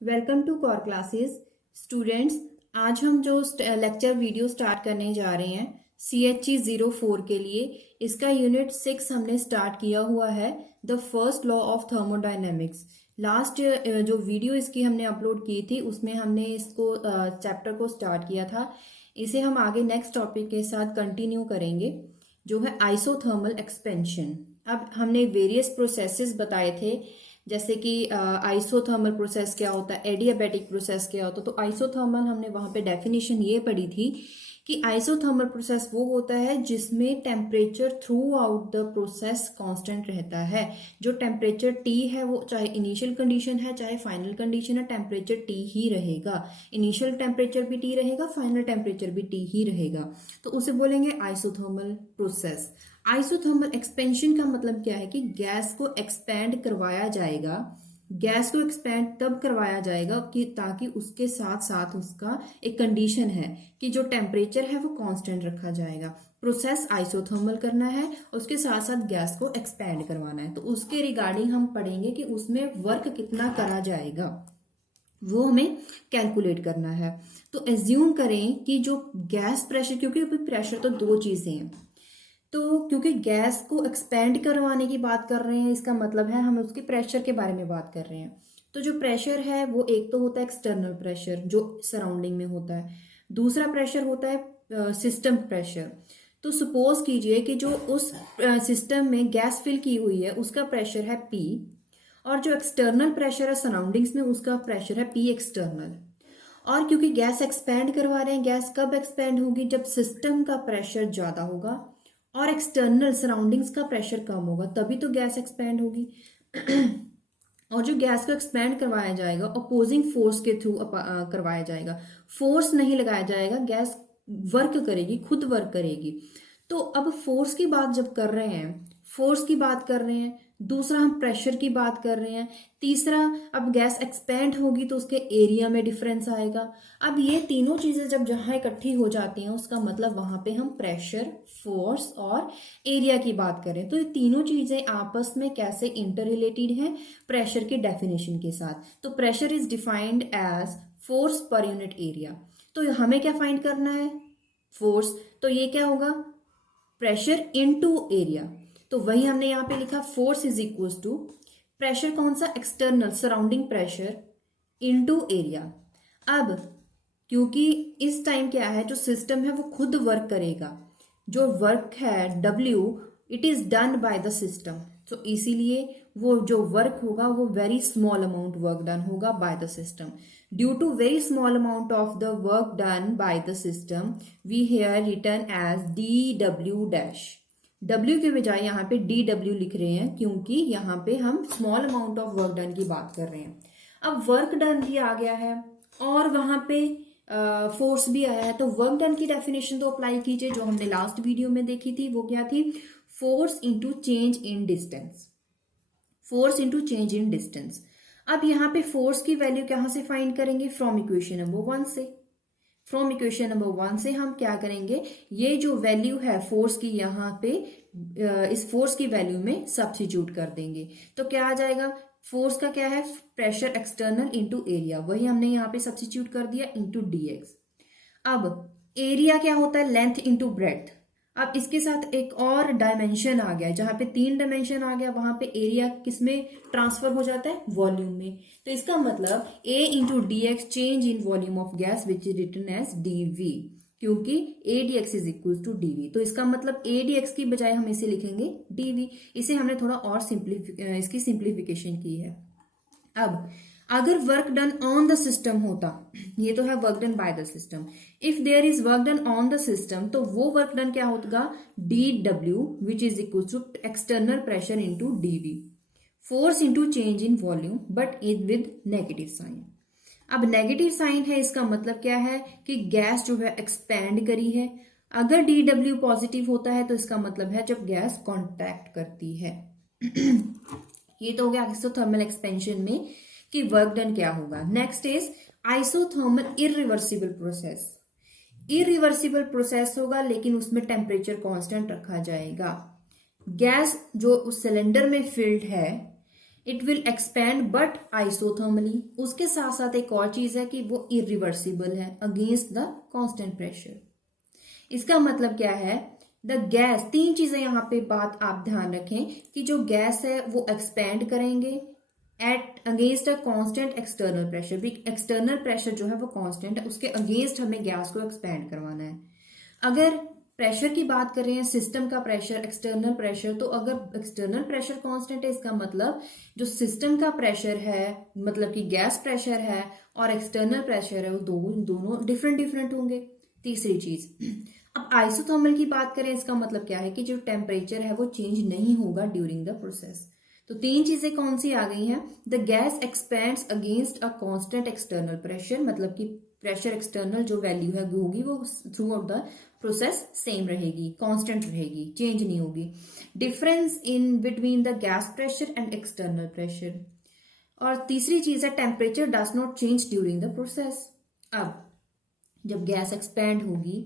Welcome to core classes students. आज हम जो लेक्चर वीडियो स्टार्ट करने जा रहे हैं CHE04 के लिए, इसका यूनिट 6 हमने स्टार्ट किया हुआ है, the first law of thermodynamics. Last जो वीडियो इसकी हमने अपलोड की थी उसमें हमने इसको चैप्टर को स्टार्ट किया था। इसे हम आगे नेक्स्ट टॉपिक के साथ कंटिन्यू करेंगे जो है आइसोथर्मल एक्सपेंशन। अब हमने वेरियस प्रोसेसेस बताए थे, जैसे कि आइसोथर्मल प्रोसेस क्या होता है, एडियाबैटिक प्रोसेस क्या होता है। तो आइसोथर्मल हमने वहां पे डेफिनेशन ये पढ़ी थी कि आइसोथर्मल प्रोसेस वो होता है जिसमें temperature through out the process constant रहता है। जो टेम्परेचर T है वो चाहे इनिशियल कंडीशन है चाहे फाइनल कंडीशन है, टेम्परेचर T ही रहेगा। इनिशियल टेम्परेचर भी T रहेगा, फाइनल टेम्परेचर भी T ही रहेगा, तो उसे बोलेंगे आइसोथर्मल प्रोसेस। आइसोथर्मल एक्सपेंशन का मतलब क्या है कि गैस को एक्सपैंड करवाया जाएगा। गैस को एक्सपैंड तब करवाया जाएगा कि ताकि उसके साथ साथ उसका एक कंडीशन है कि जो टेम्परेचर है वो कांस्टेंट रखा जाएगा। प्रोसेस आइसोथर्मल करना है, उसके साथ साथ गैस को एक्सपैंड करवाना है, तो उसके रिगार्डिंग हम पढ़ेंगे कि उसमें वर्क कितना करा जाएगा, वो हमें कैलकुलेट करना है। तो एज्यूम करें कि जो गैस प्रेशर, क्योंकि प्रेशर तो दो चीजें हैं, तो क्योंकि गैस को एक्सपेंड करवाने की बात कर रहे हैं, इसका मतलब है हम उसके प्रेशर के बारे में बात कर रहे हैं। तो जो प्रेशर है वो एक तो होता है एक्सटर्नल प्रेशर जो सराउंडिंग में होता है, दूसरा प्रेशर होता है सिस्टम प्रेशर। तो सपोज कीजिए कि जो उस सिस्टम में गैस फिल की हुई है उसका प्रेशर है P, और जो एक्सटर्नल प्रेशर है सराउंडिंग्स में उसका प्रेशर है P एक्सटर्नल। और क्योंकि गैस एक्सपैंड करवा रहे हैं, गैस कब एक्सपैंड होगी, जब सिस्टम का प्रेशर ज्यादा होगा और एक्सटर्नल सराउंडिंग्स का प्रेशर कम होगा, तभी तो गैस एक्सपैंड होगी। और जो गैस को एक्सपैंड करवाया जाएगा अपोजिंग फोर्स के थ्रू करवाया जाएगा, फोर्स नहीं लगाया जाएगा, गैस वर्क करेगी, खुद वर्क करेगी। तो अब फोर्स की बात जब कर रहे हैं, फोर्स की बात कर रहे हैं, दूसरा हम प्रेशर की बात कर रहे हैं, तीसरा अब गैस एक्सपैंड होगी तो उसके एरिया में डिफरेंस आएगा। अब ये तीनों चीजें जब जहां इकट्ठी हो जाती हैं उसका मतलब वहां पे हम प्रेशर, फोर्स और एरिया की बात करें। तो ये तीनों चीजें आपस में कैसे इंटर रिलेटेड हैं प्रेशर की डेफिनेशन के साथ। तो pressure is defined as force per unit area. तो हमें क्या फाइंड करना है, फोर्स। तो ये क्या होगा, प्रेशर इनटू एरिया। तो वही हमने यहां पे लिखा, force is equal to pressure कौन सा, external surrounding pressure into area. अब क्योंकि इस टाइम क्या है, जो सिस्टम है वो खुद वर्क करेगा, जो वर्क है W it is done by the system. तो इसीलिए वो जो वर्क होगा वो very small amount work done होगा by the system. Due to very small amount of the work done by the system we here return as DW dash. W के बजाय यहाँ पे DW लिख रहे हैं क्योंकि यहाँ पे हम small amount of work done की बात कर रहे हैं। अब वर्क डन भी आ गया है और वहां पे फोर्स भी आया है, तो वर्क डन की डेफिनेशन तो अप्लाई कीजिए जो हमने लास्ट वीडियो में देखी थी। वो क्या थी, फोर्स इंटू चेंज इन डिस्टेंस, फोर्स इंटू चेंज इन डिस्टेंस। अब यहाँ पे फोर्स की वैल्यू कहाँ से फाइंड करेंगे, फ्रॉम इक्वेशन नंबर 1 से। फ्रॉम इक्वेशन नंबर 1 से हम क्या करेंगे, ये जो वैल्यू है फोर्स की यहाँ पे इस फोर्स की वैल्यू में सब्स्टिट्यूट कर देंगे। तो क्या आ जाएगा, फोर्स का क्या है, प्रेशर एक्सटर्नल इंटू एरिया, वही हमने यहाँ पे सब्स्टिट्यूट कर दिया इंटू DX। अब एरिया क्या होता है, लेंथ इंटू ब्रेड्थ। अब इसके साथ एक और डायमेंशन आ गया, जहां पे 3 डायमेंशन आ गया वहां पे एरिया किसमें ट्रांसफर हो जाता है, वॉल्यूम में। तो इसका मतलब A into DX change in volume of gas which is written as DV, क्योंकि ADX is equal to DV। तो इसका मतलब ADX की बजाय हम इसे लिखेंगे DV। इसे हमने थोड़ा और इसकी सिंप्लीफिकेशन की है। अब अगर work done on the system होता, ये तो है work done by the system, if there is work done on the system तो वो वर्क डन क्या होगा, DW which is equal to external pressure into DV, force into change in volume but with negative sign. अब negative sign है, इसका मतलब क्या है कि गैस जो है एक्सपैंड करी है। अगर DW पॉजिटिव होता है तो इसका मतलब है जब गैस कॉन्टैक्ट करती है। ये तो हो गया आइसोथर्मल एक्सपेंशन में कि वर्क डन क्या होगा। Next is isothermal irreversible process. Irreversible process होगा लेकिन उसमें टेम्परेचर कांस्टेंट रखा जाएगा। गैस जो उस सिलेंडर में फिल्ड है it will expand but isothermally. उसके साथ साथ एक और चीज है कि वो इरिवर्सिबल है अगेंस्ट द कांस्टेंट प्रेशर। इसका मतलब क्या है, द गैस, तीन चीजें यहाँ पे बात आप ध्यान रखें कि जो गैस है वो एक्सपैंड करेंगे at against a constant external pressure. भी एक्सटर्नल प्रेशर जो है वो कांस्टेंट है, उसके अगेंस्ट हमें गैस को एक्सपैंड करवाना है। अगर प्रेशर की बात कर रहे हैं, सिस्टम का प्रेशर, एक्सटर्नल प्रेशर, तो अगर एक्सटर्नल प्रेशर कांस्टेंट है, इसका मतलब जो सिस्टम का प्रेशर है, मतलब कि गैस प्रेशर है, और एक्सटर्नल प्रेशर है, वो दोनों डिफरेंट डिफरेंट होंगे। तीसरी चीज, अब आइसोथर्मल की बात करें, इसका मतलब क्या है कि जो टेम्परेचर है वो चेंज नहीं होगा ड्यूरिंग द प्रोसेस। तो तीन चीजें कौन सी आ गई हैं, the gas expands against a constant external pressure, मतलब कि प्रेशर एक्सटर्नल जो वैल्यू है होगी वो through out the process same रहेगी, कांस्टेंट रहेगी, चेंज नहीं होगी। Difference in between the gas pressure and external pressure. और तीसरी चीज है temperature does not change during the process. अब जब गैस एक्सपैंड होगी,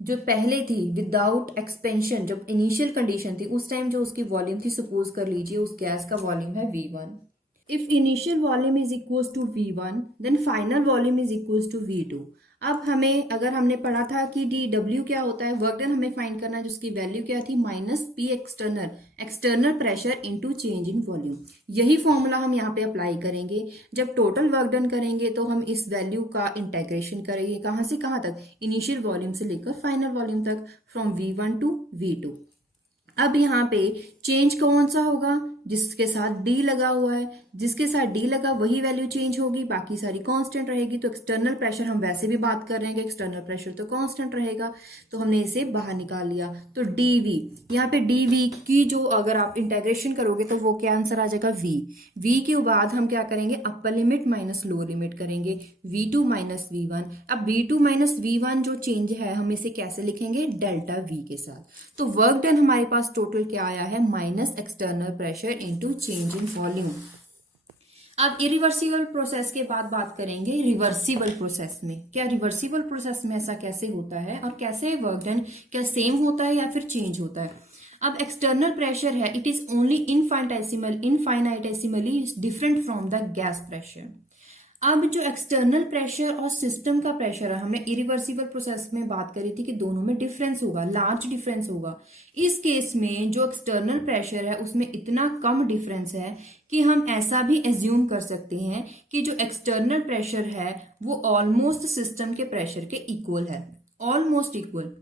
जो पहले थी विदाउट एक्सपेंशन, जब इनिशियल कंडीशन थी उस टाइम जो उसकी वॉल्यूम थी, सपोज कर लीजिए उस गैस का वॉल्यूम है V1। If initial volume is equals to V1 then final volume is equals to V2। अब हमें, अगर हमने पढ़ा था कि dW क्या होता है, वर्क डन हमें फाइंड करना है, जिसकी वैल्यू क्या थी, minus P external, external pressure into change in volume. यही फॉर्मूला हम यहाँ पे अप्लाई करेंगे। जब टोटल वर्क डन करेंगे तो हम इस वैल्यू का इंटेग्रेशन करेंगे, कहाँ से कहाँ तक, इनिशियल वॉल्यूम से लेकर फाइनल वॉल्यूम तक, फ्रॉम V1 टू V2। अब यहाँ पे चेंज कौन सा होगा, जिसके साथ D लगा हुआ है, जिसके साथ D लगा वही वैल्यू चेंज होगी, बाकी सारी कांस्टेंट रहेगी। तो एक्सटर्नल प्रेशर हम वैसे भी बात कर रहे हैं, एक्सटर्नल प्रेशर तो कांस्टेंट रहेगा, तो हमने इसे बाहर निकाल लिया। तो dV, यहाँ पे dV की जो अगर आप इंटेग्रेशन करोगे तो वो क्या आंसर आ जाएगा, V के बाद हम क्या करेंगे, upper limit minus lower limit करेंगे, V2 माइनस V1। अब V2 माइनस V1 जो चेंज है हम इसे कैसे लिखेंगे, डेल्टा V के साथ। तो वर्क डन हमारे पास टोटल क्या आया है, minus external pressure into change in volume. अब इरिवर्सिबल प्रोसेस के बाद बात करेंगे रिवर्सिबल प्रोसेस में। क्या रिवर्सिबल प्रोसेस में ऐसा कैसे होता है और कैसे वर्क डन, क्या सेम होता है या फिर चेंज होता है। अब एक्सटर्नल प्रेशर है, it is only infinitesimally different from the gas pressure. अब जो एक्सटर्नल प्रेशर और सिस्टम का प्रेशर है, हमने इरिवर्सिबल प्रोसेस में बात करी थी कि दोनों में डिफरेंस होगा, लार्ज डिफरेंस होगा। इस केस में जो एक्सटर्नल प्रेशर है उसमें इतना कम डिफरेंस है कि हम ऐसा भी एज्यूम कर सकते हैं कि जो एक्सटर्नल प्रेशर है वो ऑलमोस्ट सिस्टम के प्रेशर के इक्वल है, ऑलमोस्ट इक्वल,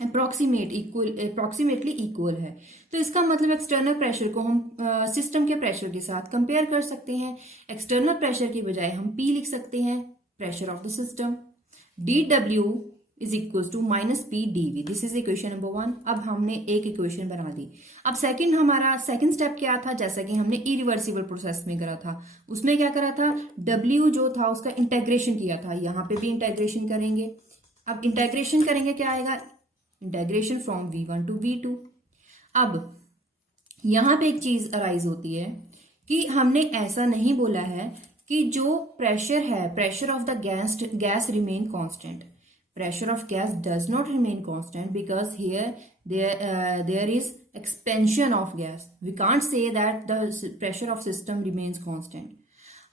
अप्रोक्सीमेटली इक्वल है। तो इसका मतलब एक्सटर्नल प्रेशर को हम सिस्टम के प्रेशर के साथ कंपेयर कर सकते हैं। एक्सटर्नल प्रेशर की बजाय हम P लिख सकते हैं, pressure of the system. dW is equal to minus P dV। This is equation number 1। अब हमने एक इक्वेशन बना दी। अब हमारा सेकंड स्टेप क्या था, जैसा कि हमने इरिवर्सिबल प्रोसेस में करा था, उसमें क्या करा था, W जो था उसका इंटेग्रेशन किया था, यहाँ पे भी इंटेग्रेशन करेंगे। अब इंटेग्रेशन करेंगे क्या आएगा, integration from V1 to V2। अब यहां पे एक चीज अराइज होती है कि हमने ऐसा नहीं बोला है कि जो प्रेशर है, pressure of the gas remain constant. Pressure of gas does not remain constant because here there is expansion of gas. We can't say that the pressure of system remains constant.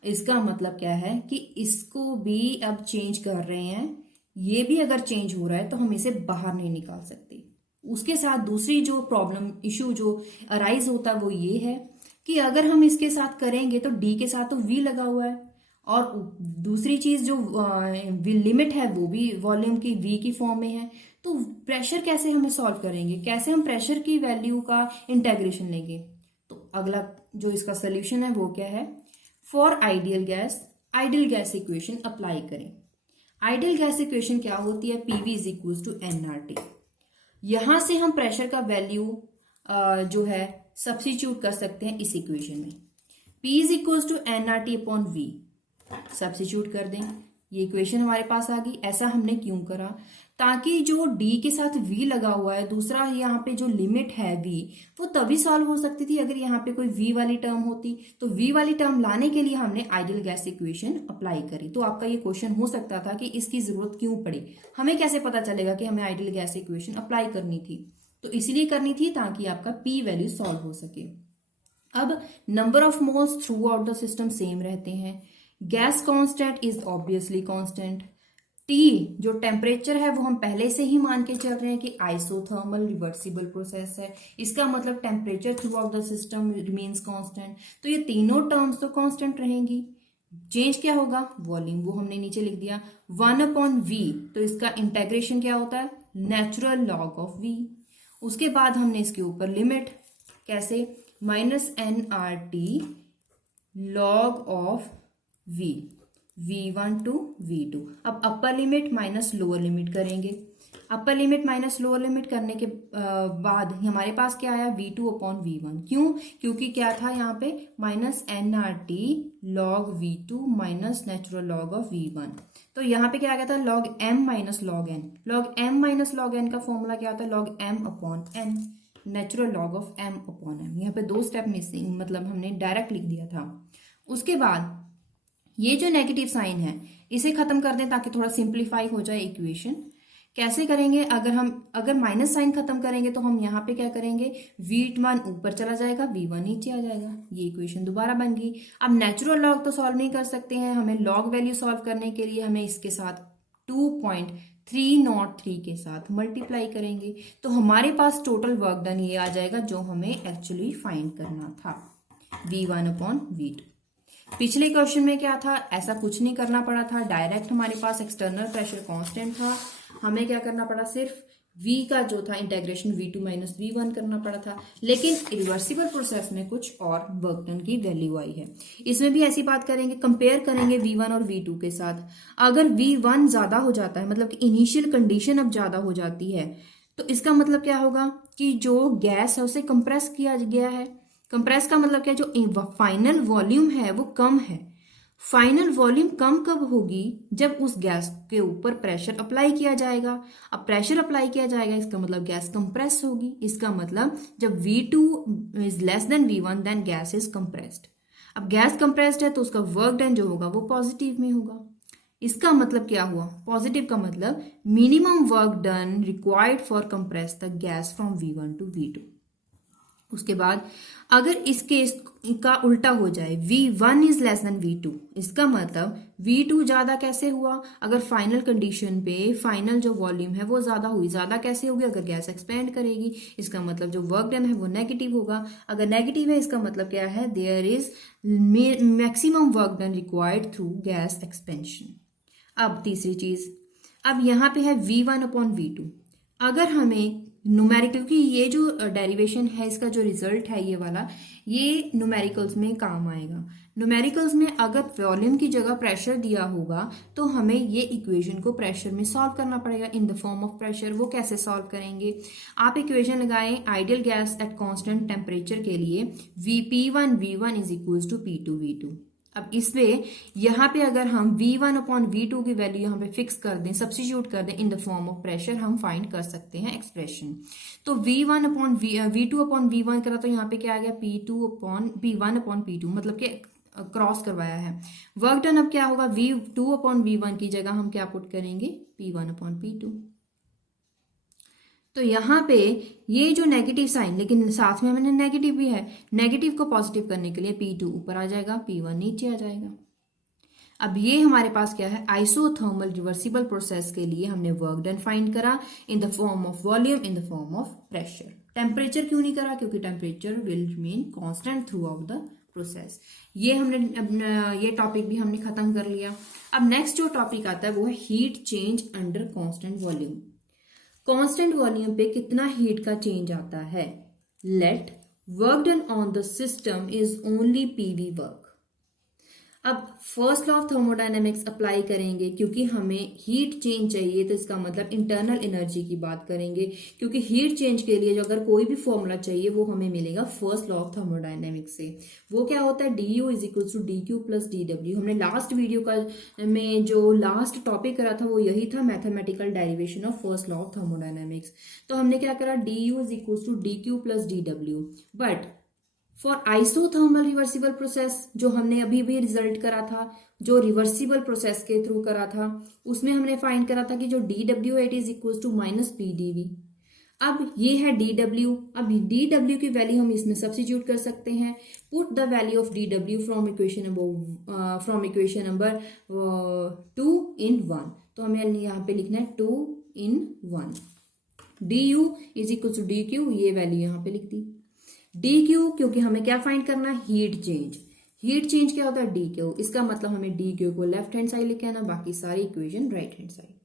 इसका मतलब क्या है कि इसको भी अब change कर रहे हैं, ये भी अगर चेंज हो रहा है तो हम इसे बाहर नहीं निकाल सकते। उसके साथ दूसरी जो प्रॉब्लम इशू जो अराइज होता है वो ये है कि अगर हम इसके साथ करेंगे तो D के साथ तो V लगा हुआ है, और दूसरी चीज जो लिमिट है वो भी वॉल्यूम की V की फॉर्म में है। तो प्रेशर कैसे हमें सॉल्व करेंगे, कैसे हम प्रेशर की वैल्यू का इंटेग्रेशन लेंगे। तो अगला जो इसका सोल्यूशन है वो क्या है, for ideal gas equation apply करें। आइडियल गैस इक्वेशन क्या होती है, PV is equal to nRT। यहां से हम प्रेशर का वैल्यू जो है सब्स्टिट्यूट कर सकते हैं इस इक्वेशन में। P is equal to nRT upon V substitute कर दें, ये इक्वेशन हमारे पास आ गई। ऐसा हमने क्यों करा, ताकि जो D के साथ V लगा हुआ है, दूसरा यहाँ पे जो लिमिट है V, वो तभी सॉल्व हो सकती थी अगर यहाँ पे कोई V वाली टर्म होती। तो V वाली टर्म लाने के लिए हमने आइडियल गैस इक्वेशन अप्लाई करी। तो आपका ये क्वेश्चन हो सकता था कि इसकी जरूरत क्यों पड़ी, हमें कैसे पता चलेगा कि हमें आइडियल गैस इक्वेशन अप्लाई करनी थी। तो इसीलिए करनी थी ताकि आपका P वैल्यू सॉल्व हो सके। अब number of moles through out the system same रहते हैं। Gas constant is obviously constant. T जो टेम्परेचर है वो हम पहले से ही मान के चल रहे हैं कि आइसोथर्मल रिवर्सिबल प्रोसेस है, इसका मतलब temperature through out the system remains constant. तो ये तीनों टर्म्स तो कांस्टेंट रहेंगी। चेंज क्या होगा, वॉल्यूम, वो हमने नीचे लिख दिया 1/v। तो इसका इंटेग्रेशन क्या होता है, नेचुरल लॉग ऑफ v। उसके बाद हमने इसके ऊपर लिमिट, कैसे, -nRT log of v, v1 to v2। अब upper limit minus lower limit करेंगे। Upper limit minus lower limit करने के बाद हमारे पास क्या आया, v2/v1। क्यों, क्योंकि क्या था यहाँ पे -nRT log v2 minus natural log of v1। तो यहाँ पे क्या आ गया था, log m minus log n। log m minus log n का फॉर्मूला क्या होता है, log m/n, natural log of m/m। यहाँ पे 2 स्टेप मिसिंग, मतलब हमने डायरेक्ट लिख दिया था। उसके बाद ये जो नेगेटिव साइन है इसे खत्म कर दें ताकि थोड़ा सिंप्लीफाई हो जाए इक्वेशन। कैसे करेंगे, अगर माइनस साइन खत्म करेंगे तो हम यहाँ पे क्या करेंगे, v1 ऊपर चला जाएगा, v1 नीचे आ जाएगा, ये इक्वेशन दोबारा बन गई। अब नेचुरल लॉग तो सॉल्व नहीं कर सकते हैं, हमें लॉग वैल्यू सॉल्व करने के लिए हमें इसके साथ 2.303 के साथ मल्टीप्लाई करेंगे। तो हमारे पास टोटल वर्क डन ये आ जाएगा जो हमें एक्चुअली फाइंड करना था, v1/v2। पिछले क्वेश्चन में क्या था, ऐसा कुछ नहीं करना पड़ा था, डायरेक्ट हमारे पास एक्सटर्नल प्रेशर कांस्टेंट था। हमें क्या करना पड़ा, सिर्फ v का जो था इंटीग्रेशन v2 माइनस v1 करना पड़ा था। लेकिन रिवर्सिबल प्रोसेस में कुछ और वर्क डन की वैल्यू आई है। इसमें भी ऐसी बात करेंगे, कंपेयर करेंगे v1 और v2 के साथ। अगर v1 ज्यादा हो जाता है, मतलब कि इनिशियल कंडीशन अब ज्यादा हो जाती है, तो इसका मतलब क्या होगा कि जो गैस है उसे कंप्रेस किया गया है। कंप्रेस का मतलब क्या, जो फाइनल वॉल्यूम है वो कम है। फाइनल वॉल्यूम कम कब होगी, जब उस गैस के ऊपर प्रेशर अप्लाई किया जाएगा। अब प्रेशर अप्लाई किया जाएगा, इसका मतलब गैस कंप्रेस होगी। इसका मतलब जब v2 is less than v1 then gas is compressed. अब गैस कंप्रेस्ड है तो उसका वर्क डन जो होगा वो पॉजिटिव में होगा। इसका मतलब क्या हुआ, पॉजिटिव का मतलब minimum work done required for compress the gas from v1 to v2। उसके बाद अगर इस केस का उल्टा हो जाए, v1 is less then v2, इसका मतलब v2 ज्यादा कैसे हुआ, अगर फाइनल कंडीशन पे फाइनल जो वॉल्यूम है वो ज्यादा हुई। ज्यादा कैसे होगी, अगर गैस एक्सपेंड करेगी, इसका मतलब जो वर्क डन है वो नेगेटिव होगा। अगर नेगेटिव है इसका मतलब क्या है, there is maximum work done required through gas expansion. अब तीसरी चीज, अब यहाँ पे है v1/v2। अगर हमें न्यूमेरिकल, क्योंकि ये जो डेरिवेशन है इसका जो रिजल्ट है ये वाला, ये न्यूमेरिकल्स में काम आएगा। न्यूमेरिकल्स में अगर वॉल्यूम की जगह प्रेशर दिया होगा तो हमें ये इक्वेशन को प्रेशर में सॉल्व करना पड़ेगा in the form of pressure. वो कैसे सॉल्व करेंगे, आप इक्वेशन लगाएं ideal gas at constant temperature के लिए, P1V1 is equal to P2V2। अब इसमें यहाँ पे अगर हम v1/v2 की वैल्यू यहाँ पे फिक्स कर दें, सब्स्टिट्यूट कर दें in the form of pressure, हम फाइंड कर सकते हैं एक्सप्रेशन। तो v2/v1 करा तो यहाँ पे क्या आ गया, P1/P2, मतलब कि क्रॉस करवाया है। वर्क डन अब क्या होगा, v2/v1 की जगह हम क्या पुट करेंगे, P1/P2। तो यहाँ पे ये जो नेगेटिव साइन, लेकिन साथ में हमने नेगेटिव भी है, नेगेटिव को पॉजिटिव करने के लिए P2 ऊपर आ जाएगा, P1 नीचे आ जाएगा। अब ये हमारे पास क्या है, आइसोथर्मल रिवर्सिबल प्रोसेस के लिए हमने वर्क डन फाइंड करा in the form of volume, in the form of pressure. Temperature क्यों नहीं करा, क्योंकि temperature will remain constant through out the process. ये हमने ये टॉपिक भी हमने खत्म कर लिया। अब नेक्स्ट जो टॉपिक आता है वो है heat change under constant volume. Constant volume पे कितना हीट का चेंज आता है। Let work done on the system is only PV work. अब first law of thermodynamics apply करेंगे, क्योंकि हमें हीट चेंज चाहिए तो इसका मतलब इंटरनल एनर्जी की बात करेंगे, क्योंकि हीट चेंज के लिए जो अगर कोई भी फॉर्मूला चाहिए वो हमें मिलेगा फर्स्ट लॉ ऑफ थर्मोडायनेमिक्स से। वो क्या होता है, du is equal to dq plus dw। हमने लास्ट वीडियो का में जो लास्ट टॉपिक करा था वो यही था, mathematical derivation of first law of thermodynamics. तो हमने क्या करा, du is equal to dq plus dw। But for isothermal reversible process जो हमने अभी भी रिजल्ट करा था, जो रिवर्सिबल प्रोसेस के थ्रू करा था, उसमें हमने फाइंड करा था कि जो dw है it is equal to minus pdv। अब ये है DW। अब DW की वैल्यू हम इसमें सब्स्टिट्यूट कर सकते हैं। Put the value of DW from equation number 2 in 1। तो हमें यहाँ पे लिखना है 2 in 1। du is equal to DQ, ये वैल्यू यहाँ पे लिख दी। DQ क्योंकि हमें क्या फाइंड करना है, हीट चेंज। हीट चेंज क्या होता है, DQ। इसका मतलब हमें DQ को लेफ्ट हैंड साइड लिखे ना, बाकी सारी इक्वेशन राइट हैंड साइड।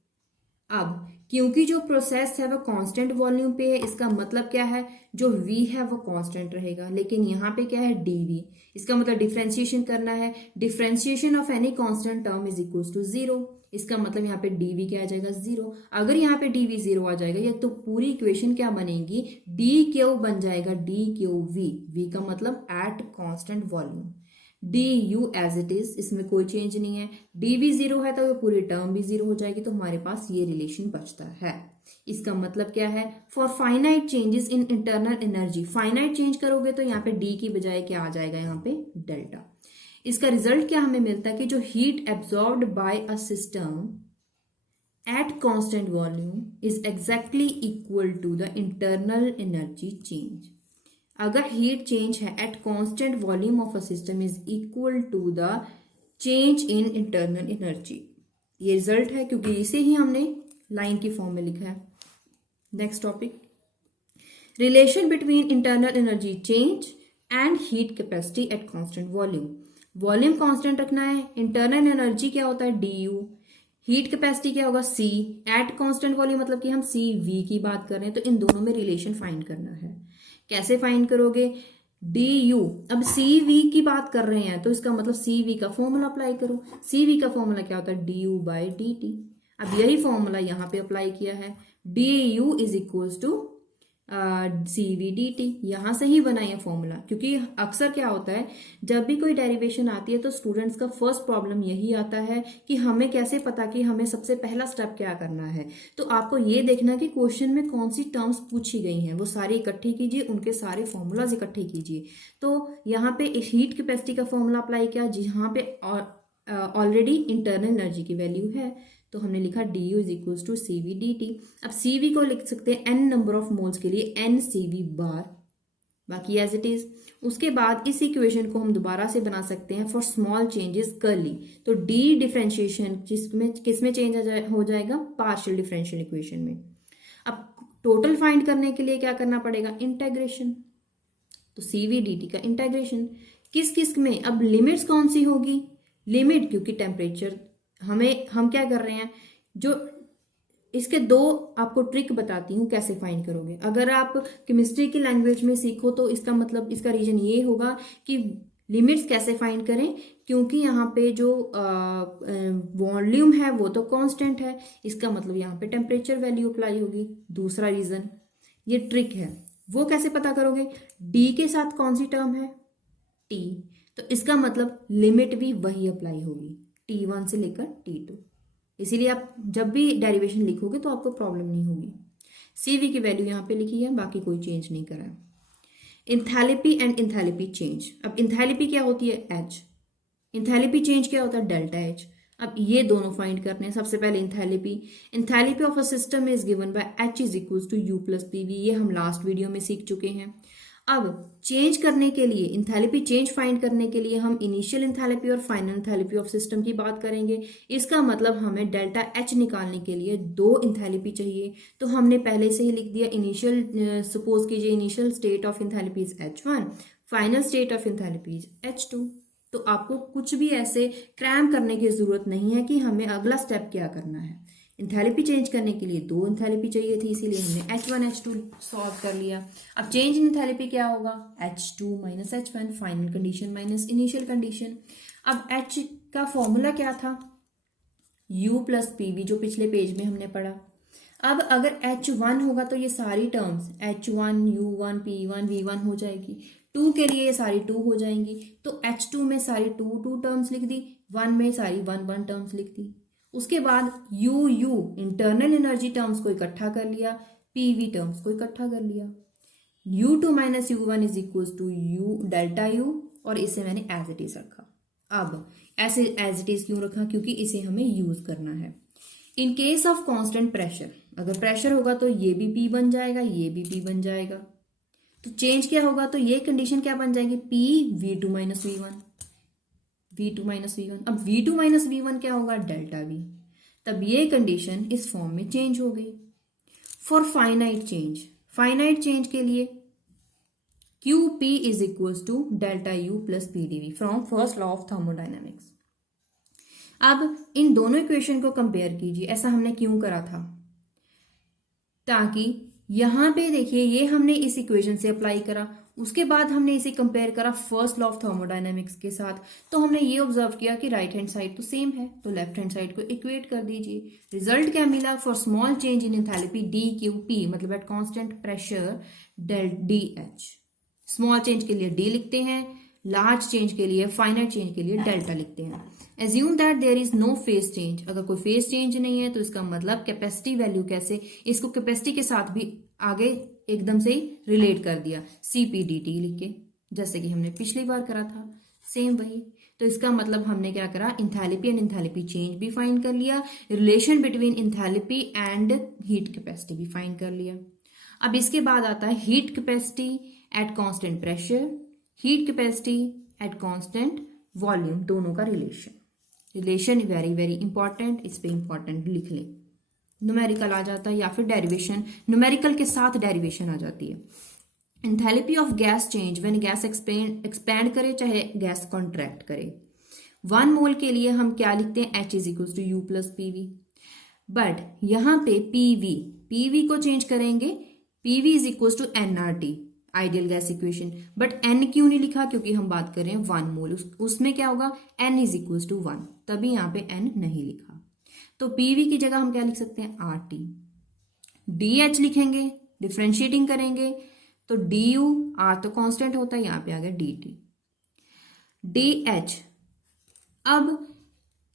अब क्योंकि जो प्रोसेस है वो कांस्टेंट वॉल्यूम पे है, इसका मतलब क्या है, जो V है वो कांस्टेंट रहेगा, लेकिन यहाँ पे क्या है dV। इसका मतलब डिफरेंशिएशन करना है। Differentiation of any constant term is equal to 0। इसका मतलब यहाँ पे dV क्या आ जाएगा, 0। अगर यहाँ पे dV 0 आ जाएगा, ये तो पूरी इक्वेशन क्या बनेगी, dQ बन जाएगा dQV। V का मतलब at constant volume. du as it is, इसमें कोई चेंज नहीं है। dv 0 है तो पूरी टर्म भी 0 हो जाएगी, तो हमारे पास ये रिलेशन बचता है। इसका मतलब क्या है, for finite changes in internal energy. Finite change करोगे तो यहाँ पे d की बजाय क्या आ जाएगा, यहाँ पे डेल्टा। इसका रिजल्ट क्या हमें मिलता है कि जो heat absorbed by a system at constant volume is exactly equal to the internal energy change. अगर हीट चेंज है at constant volume of a system is equal to the change in internal energy. ये result है क्योंकि इसे ही हमने line की form में लिखा है। Next topic, relation between internal energy change and heat capacity eight constant volume. Volume constant रखना है, इंटरनल एनर्जी क्या होता है du, हीट कैपेसिटी क्या होगा C, एट कांस्टेंट वॉल्यूम मतलब कि हम CV की बात कर रहे हैं, तो इन दोनों में रिलेशन फाइंड करना है। कैसे फाइंड करोगे, du, अब CV की बात कर रहे हैं तो इसका मतलब CV का फॉर्मूला अप्लाई करो। CV का फॉर्मूला क्या होता है, du बाई dt। अब यही फॉर्मूला यहाँ पे अप्लाई किया है, du is equals to CV dt। यहाँ से ही बना है फॉर्मूला, क्योंकि अक्सर क्या होता है जब भी कोई डेरिवेशन आती है तो स्टूडेंट्स का फर्स्ट प्रॉब्लम यही आता है कि हमें कैसे पता कि हमें सबसे पहला स्टेप क्या करना है। तो आपको ये देखना कि क्वेश्चन में कौन सी टर्म्स पूछी गई हैं वो सारी इकट्ठी कीजिए, उनके सारे फॉर्मूलाज इकट्ठे कीजिए। तो यहाँ पे हीट कैपेसिटी का फॉर्मूला अप्लाई किया, जहाँ पे ऑलरेडी इंटरनल एनर्जी की वैल्यू है, तो हमने लिखा du is equal to CV dt। अब CV को लिख सकते हैं n नंबर ऑफ मोल्स के लिए n CV बार, बाकी एज इट इज। उसके बाद इस इक्वेशन को हम दोबारा से बना सकते हैं फॉर स्मॉल चेंजेस कर्ली। तो d डिफरेंशिएशन किसमें चेंज हो जाएगा, पार्शियल डिफरेंशियल इक्वेशन में। अब टोटल फाइंड करने के लिए क्या करना पड़ेगा, इंटेग्रेशन। तो CV dt का इंटेग्रेशन किस किस में, अब लिमिट्स कौन सी होगी, लिमिट क्योंकि टेम्परेचर हम क्या कर रहे हैं, जो इसके दो आपको ट्रिक बताती हूँ कैसे फाइंड करोगे। अगर आप केमिस्ट्री की लैंग्वेज में सीखो तो इसका मतलब इसका रीजन ये होगा कि लिमिट्स कैसे फाइंड करें, क्योंकि यहाँ पे जो वॉल्यूम है वो तो कांस्टेंट है, इसका मतलब यहाँ पे टेम्परेचर वैल्यू अप्लाई होगी। दूसरा रीजन, ये ट्रिक है, वो कैसे पता करोगे, डी के साथ कौन सी टर्म है, टी, तो इसका मतलब लिमिट भी वही अप्लाई होगी T1 से लेकर T2। इसीलिए आप जब भी डेरिवेशन लिखोगे तो आपको प्रॉब्लम नहीं होगी। CV की वैल्यू यहाँ पे लिखी है, बाकी कोई चेंज नहीं करा है। इंथैल्पी एंड इंथैल्पी चेंज, अब इंथैल्पी क्या होती है, H, इंथैल्पी चेंज क्या होता है, डेल्टा H। अब ये दोनों फाइंड करने हैं। सबसे पहले enthalpy of a system is given by H is equal to U plus PV, ये हम लास्ट वीडियो में सीख चुके हैं। अब चेंज करने के लिए, इंथैल्पी चेंज फाइंड करने के लिए हम इनिशियल इंथैल्पी और फाइनल इंथैल्पी ऑफ सिस्टम की बात करेंगे। इसका मतलब हमें डेल्टा H निकालने के लिए दो इंथैल्पी चाहिए, तो हमने पहले से ही लिख दिया इनिशियल, सपोज कीजिए initial state of enthalpy is H1, final state of enthalpy is H2। तो आपको कुछ भी ऐसे क्रैम करने की जरूरत नहीं है कि हमें अगला स्टेप क्या करना है। इंथैल्पी चेंज करने के लिए दो इंथैल्पी चाहिए थी, इसीलिए हमने H1 H2 सॉल्व कर लिया। अब चेंज इन इंथैल्पी क्या होगा, H2 minus H1, final condition minus initial condition. अब H का फॉर्मूला क्या था, U प्लस PV, जो पिछले पेज में हमने पढ़ा। अब अगर H1 होगा तो ये सारी terms H1 U1 P1 V1 हो जाएगी, 2 के लिए ये सारी 2 हो जाएंगी, तो H2 में सारी 2 टर्म्स लिख दी, 1 में सारी 1 टर्म्स लिख दी। उसके बाद U इंटरनल एनर्जी टर्म्स को इकट्ठा कर लिया, PV टर्म्स को इकट्ठा कर लिया। U2 minus U1 is equal to U delta U, और इसे मैंने एज इट इज रखा। अब ऐसे एज इट इज क्यों रखा, क्योंकि इसे हमें यूज करना है। In case of constant pressure, अगर प्रेशर होगा तो ये भी P बन जाएगा, ये भी P बन जाएगा। तो चेंज क्या होगा, तो ये कंडीशन क्या बन जाएगी, P V2 minus V1, V2 minus V1। अब V2 माइनस V1 क्या होगा, डेल्टा V। तब ये कंडीशन इस फॉर्म में चेंज हो गई। For finite change, finite change के लिए QP is equals to delta U plus PdV from first law of thermodynamics. अब इन दोनों इक्वेशन को कंपेयर कीजिए। ऐसा हमने क्यों करा था, ताकि यहां पे देखिए ये हमने इस इक्वेशन से अप्लाई करा, उसके बाद हमने इसे कंपेयर करा फर्स्ट लॉ ऑफ थर्मोडायनेमिक्स के साथ। तो हमने ये ऑब्जर्व किया कि राइट हैंड साइड तो सेम है, तो लेफ्ट हैंड साइड को इक्वेट कर दीजिए। रिजल्ट क्या मिला, for small change in enthalpy DQP मतलब at constant pressure del DH। Small change के लिए D लिखते हैं, लार्ज चेंज के लिए, फाइनाइट चेंज के लिए डेल्टा लिखते हैं। Assume that there is no phase change, अगर कोई फेज चेंज नहीं है तो इसका मतलब कैपेसिटी वैल्यू कैसे, इसको कैपेसिटी के साथ भी आगे एकदम से रिलेट कर दिया, CPDT लिख के, जैसे कि हमने पिछली बार करा था, सेम वही। तो इसका मतलब हमने क्या करा, इंथैल्पी एंड इंथैल्पी चेंज भी फाइंड कर लिया, relation between enthalpy and heat capacity भी फाइंड कर लिया। अब इसके बाद आता है heat capacity eight constant pressure, heat capacity eight constant volume, दोनों का रिलेशन वेरी वेरी इंपॉर्टेंट, इस पे इंपॉर्टेंट लिख लें। न्यूमेरिकल आ जाता है या फिर डेरिवेशन, न्यूमेरिकल के साथ डेरिवेशन आ जाती है। Enthalpy of gas change when gas expand करे चाहे गैस कॉन्ट्रैक्ट करे। 1 मोल के लिए हम क्या लिखते हैं, H is equal to U plus PV। But यहाँ पे PV को चेंज करेंगे, PV is equal to nRT ideal gas equation. But N क्यों नहीं लिखा, क्योंकि हम बात कर रहे हैं 1 मोल, उसमें क्या होगा, N इज इक्वल टू 1, तभी यहाँ पे N नहीं लिखा। तो PV की जगह हम क्या लिख सकते हैं, RT। DH लिखेंगे, डिफ्रेंशिएटिंग करेंगे तो DU, R तो कांस्टेंट होता है, यहाँ पे आ गया DT। DH, अब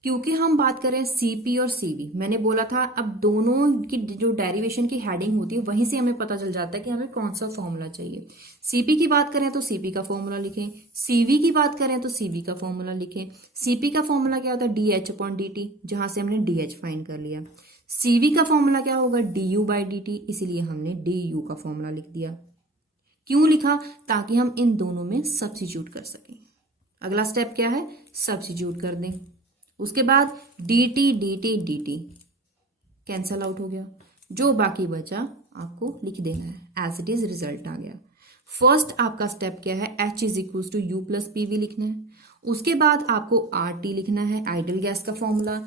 क्योंकि हम बात करें CP और CV, मैंने बोला था अब दोनों की जो डेरिवेशन की हेडिंग होती है वहीं से हमें पता चल जाता है कि हमें कौन सा फॉर्मूला चाहिए। CP की बात करें तो CP का फॉर्मूला लिखें, CV की बात करें तो CV का फॉर्मूला लिखें। CP का फॉर्मूला क्या होता है, DH अपॉन DT, जहां से हमने DH फाइंड कर लिया। CV का फॉर्मूला क्या होगा, DU बाई DT, इसीलिए हमने DU का फॉर्मूला लिख दिया। क्यों लिखा, ताकि हम इन दोनों में सब्स्टिट्यूट कर सकें। अगला स्टेप क्या है, सब्स्टिट्यूट कर दें। उसके बाद dt कैंसल आउट हो गया, जो बाकी बचा आपको लिख देना है एज इट इज, रिजल्ट आ गया। फर्स्ट आपका स्टेप क्या है, H is equal to U plus PV लिखना है। उसके बाद आपको RT लिखना है, आइडियल गैस का फॉर्मूला।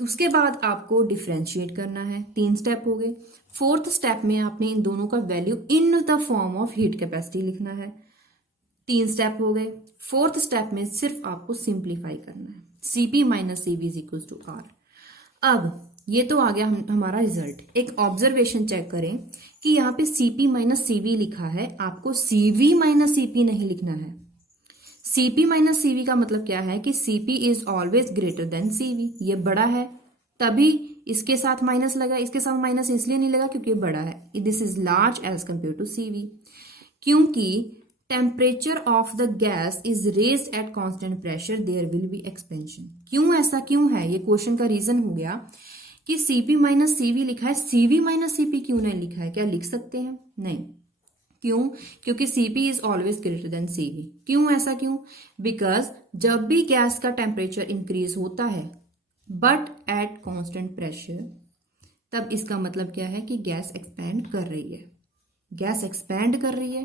उसके बाद आपको डिफ्रेंशिएट करना है, 3 स्टेप हो गए। 4th स्टेप में आपने इन दोनों का value in the form of heat capacity लिखना है, 3 स्टेप हो गए। 4th स्टेप में सिर्फ आपको सिंप्लीफाई करना है, CP minus CV is equal to R। अब ये तो आ गया हमारा रिजल्ट। एक ऑब्जर्वेशन चेक करें कि यहाँ पे CP माइनस CV लिखा है, आपको CV माइनस CP नहीं लिखना है। CP माइनस CV का मतलब क्या है कि CP is always greater than CV, ये बड़ा है तभी इसके साथ माइनस लगा, इसके साथ माइनस इसलिए नहीं लगा क्योंकि ये बड़ा है, this is large as compare to CV। क्योंकि temperature of the gas is raised at constant pressure, there will be expansion. क्यों ऐसा क्यों है, ये क्वेश्चन का रीजन हो गया कि CP माइनस CV लिखा है, CV माइनस CP क्यों नहीं लिखा है, क्या लिख सकते हैं, नहीं। क्यों, क्योंकि CP is always greater than CV। क्यों ऐसा क्यों, बिकॉज जब भी गैस का टेम्परेचर इंक्रीज होता है बट एट कांस्टेंट प्रेशर, तब इसका मतलब क्या है कि गैस एक्सपैंड कर रही है, गैस एक्सपैंड कर रही है,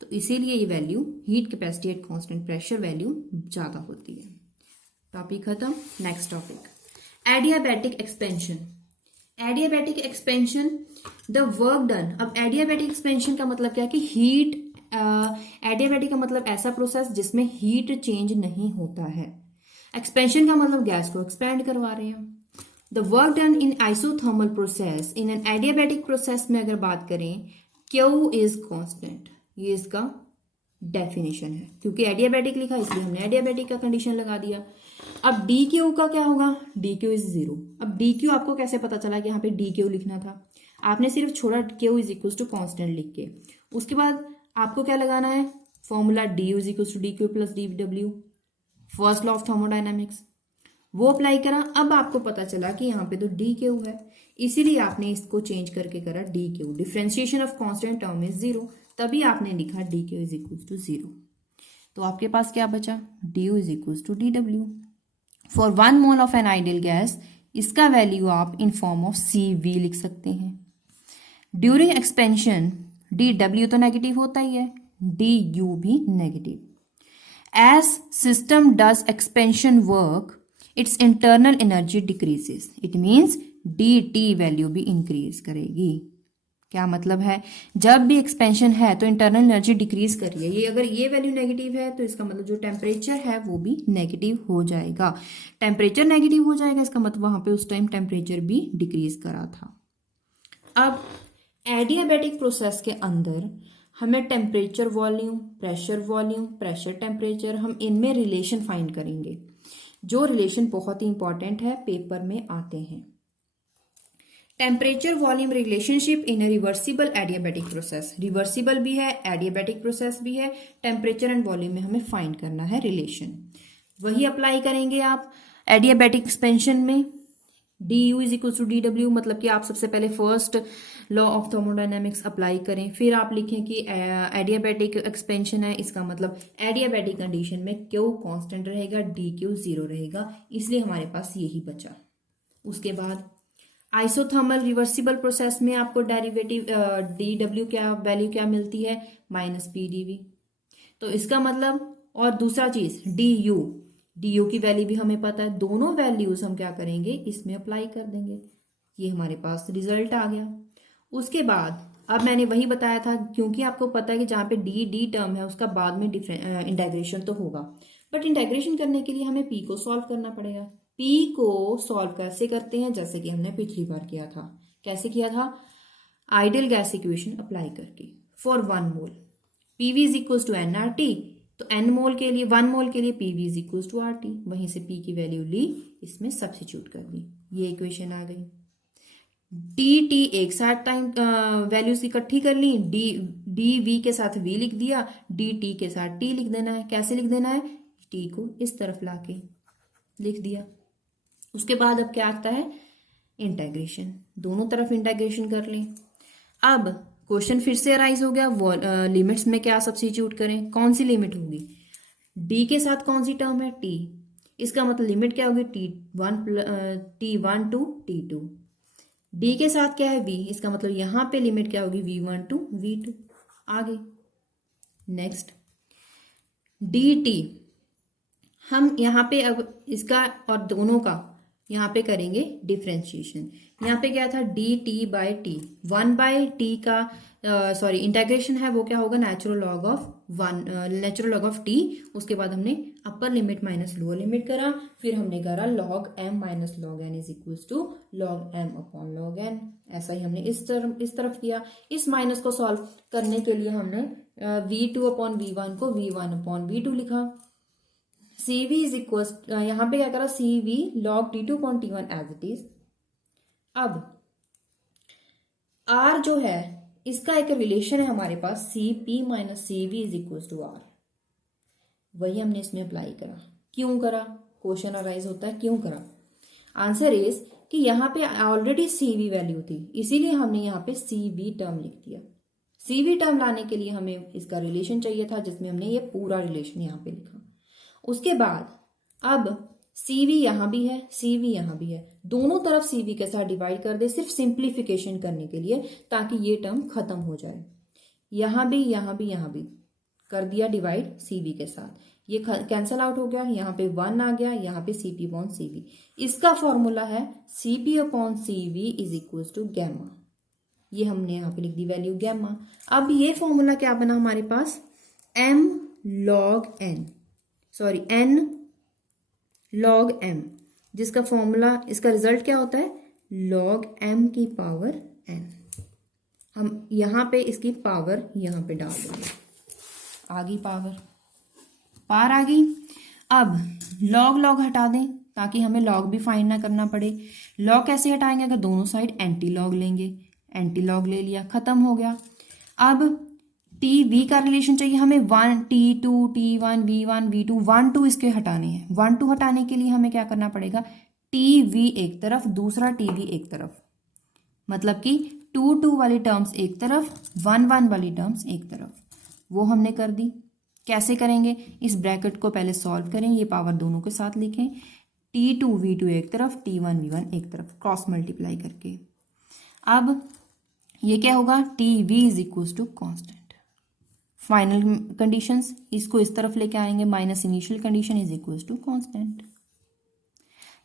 तो इसीलिए ये value heat capacity eight constant pressure value ज्यादा होती है। टॉपिक खत्म। Next topic, adiabatic expansion. Adiabatic expansion, the work done. अब एडियाबैटिक एक्सपेंशन का मतलब क्या है कि हीट, एडियाबैटिक का मतलब ऐसा प्रोसेस जिसमें हीट चेंज नहीं होता है। एक्सपेंशन का मतलब गैस को एक्सपेंड करवा रहे हैं। The work done in isothermal process, in an adiabatic process में अगर बात करें, Q इज कांस्टेंट, ये इसका डेफिनेशन है। क्योंकि एडियाबैटिक लिखा इसलिए हमने एडियाबैटिक का कंडीशन लगा दिया। अब DQ का क्या होगा, DQ इज 0। अब DQ आपको कैसे पता चला कि यहाँ पे DQ लिखना था, आपने सिर्फ छोड़ा Q is equal to constant लिख के। उसके बाद आपको क्या लगाना है, formula DU is equal to DQ plus DW, first law of thermodynamics. वो अप्लाई करा। अब आपको पता चला कि यहाँ पे तो डी क्यू है, इसीलिए आपने इसको चेंज करके करा D Q. Differentiation of constant term is 0, तभी आपने लिखा D Q is equal to 0। तो आपके पास क्या बचा, D U is equal to D W. For 1 mole of an ideal gas, इसका वैल्यू आप in form of C V लिख सकते हैं। ड्यूरिंग एक्सपेंशन डी डब्ल्यू तो नेगेटिव होता ही है, डी यू भी negative. As system does expansion work, it's internal energy decreases, it means D T value भी इंक्रीज करेगी। क्या मतलब है, जब भी एक्सपेंशन है तो इंटरनल एनर्जी डिक्रीज कर रही है। ये अगर ये वैल्यू नेगेटिव है तो इसका मतलब जो टेम्परेचर है वो भी नेगेटिव हो जाएगा। टेम्परेचर नेगेटिव हो जाएगा, इसका मतलब वहां पे उस टाइम टेम्परेचर भी डिक्रीज करा था। अब एडियाबैटिक प्रोसेस के अंदर हमें टेम्परेचर वॉल्यूम, प्रेशर टेम्परेचर, हम इनमें रिलेशन फाइंड करेंगे, जो रिलेशन बहुत ही इंपॉर्टेंट है, पेपर में आते हैं। Temperature volume relationship in A reversible adiabatic process, reversible भी है, एडियाबैटिक प्रोसेस भी है, टेम्परेचर एंड वॉल्यूम में हमें फाइंड करना है रिलेशन। वही अप्लाई करेंगे आप एडियाबैटिक एक्सपेंशन में। D U is equal to D W, मतलब कि आप सबसे पहले first law of thermodynamics apply करें, फिर आप लिखें कि एडियाबैटिक एक्सपेंशन है, इसका मतलब एडियाबैटिक कंडीशन में क्यू कांस्टेंट रहेगा, डी क्यू 0 रहेगा, इसलिए हमारे पास यही बचा। उसके बाद आइसोथर्मल रिवर्सिबल प्रोसेस में आपको डेरिवेटिव डी डब्ल्यू क्या वैल्यू क्या मिलती है, माइनस पी डी वी। तो इसका मतलब, और दूसरा चीज डी यू की वैल्यू भी हमें पता है, दोनों वैल्यूज हम क्या करेंगे, इसमें अप्लाई कर देंगे। ये हमारे पास रिजल्ट आ गया। उसके बाद अब मैंने वही बताया था, क्योंकि आपको पता है कि जहां पे डी टर्म है उसका बाद में इंटेग्रेशन तो होगा, बट इंटेग्रेशन करने के लिए हमें पी को सॉल्व करना पड़ेगा। पी को सॉल्व कैसे करते हैं, जैसे कि हमने पिछली बार किया था। कैसे किया था, आइडियल गैस इक्वेशन अप्लाई करके। For 1 mole PV is equal to N R T, तो एन मोल के लिए 1 मोल के लिए PV is equal to R T, वहीं से पी की वैल्यू ली, इसमें सब्स्टिट्यूट कर दी, ये इक्वेशन आ गई। डी टी एक साथ टाइम वैल्यूज इकट्ठी कर ली, डी वी के साथ वी लिख दिया, डी टी के साथ टी लिख देना है। कैसे लिख देना है, टी को इस तरफ लाके लिख दिया। उसके बाद अब क्या आता है, इंटेग्रेशन, दोनों तरफ इंटेग्रेशन कर लें। अब क्वेश्चन फिर से अराइज हो गया, लिमिट्स में क्या सब्स्टिट्यूट करें, कौन सी लिमिट होगी, डी के साथ कौन सी टर्म है, टी, इसका मतलब लिमिट क्या होगी, T1 टू T2। डी के साथ क्या है, वी, इसका मतलब यहां पे लिमिट क्या होगी, V1 टू V2। आगे नेक्स्ट डी टी, हम यहाँ पे अब इसका और दोनों का यहाँ पे करेंगे डिफ्रेंशिएशन। यहाँ पे क्या था, D T by T, 1 by T का इंटेग्रेशन है, वो क्या होगा, नेचुरल लॉग ऑफ टी। उसके बाद हमने upper limit minus lower limit करा, फिर हमने करा log M minus log N is equal to log M upon log N. ऐसा ही हमने इस तरफ किया। इस माइनस को सॉल्व करने के लिए हमने V2 अपॉन V1 को V1 अपॉन V2 लिखा। CV इज इक्वल, यहाँ पे क्या करा, CV log T2 upon T1 as it is. अब R जो है, इसका एक रिलेशन है हमारे पास, CP minus CV is equal to R। वही हमने इसमें अप्लाई करा। क्यों करा, क्वेश्चन अराइज होता है क्यों करा। आंसर इज कि यहाँ पे ऑलरेडी CV वैल्यू थी, इसीलिए हमने यहाँ पे CV टर्म लिख दिया। CV टर्म लाने के लिए हमें इसका रिलेशन चाहिए था, जिसमें हमने ये पूरा रिलेशन यहाँ पे लिखा। उसके बाद अब CV यहां भी है, CV यहां भी है, दोनों तरफ CV के साथ डिवाइड कर दे, सिर्फ सिंप्लीफिकेशन करने के लिए, ताकि ये टर्म खत्म हो जाए। यहां भी कर दिया डिवाइड CV के साथ, ये कैंसल आउट हो गया, यहाँ पे 1 आ गया, यहाँ पे CP अपॉन CV। इसका फॉर्मूला है CP upon CV is equal to gamma. ये हमने यहाँ पे लिख दी वैल्यू गैमा। अब ये फॉर्मूला क्या बना हमारे पास, M log N log m, जिसका फॉर्मूला, इसका रिजल्ट क्या होता है, log m की पावर n। हम यहां पे इसकी पावर यहां पे डाल देंगे, आ गई पार आ गई। अब log हटा दें, ताकि हमें log भी फाइंड ना करना पड़े। log कैसे हटाएंगे, अगर दोनों साइड एंटी लॉग लेंगे, एंटी लॉग ले लिया, खत्म हो गया। अब टी वी का रिलेशन चाहिए हमें 1 T2 T1 V1 V2 1 2 इसके हटाने हैं। 1 2 हटाने के लिए हमें क्या करना पड़ेगा, टी वी एक तरफ, दूसरा टी वी एक तरफ, मतलब कि 2 2 वाली टर्म्स एक तरफ, 1 1 वाली टर्म्स एक तरफ, वो हमने कर दी। कैसे करेंगे, इस ब्रैकेट को पहले सॉल्व करें, ये पावर दोनों के साथ लिखें, T2 V2 एक तरफ, T1 V1 एक तरफ, क्रॉस मल्टीप्लाई करके। अब ये क्या होगा, T V is equal to constant. Final conditions, इसको इस तरफ लेके आएंगे, minus initial condition is equal to constant.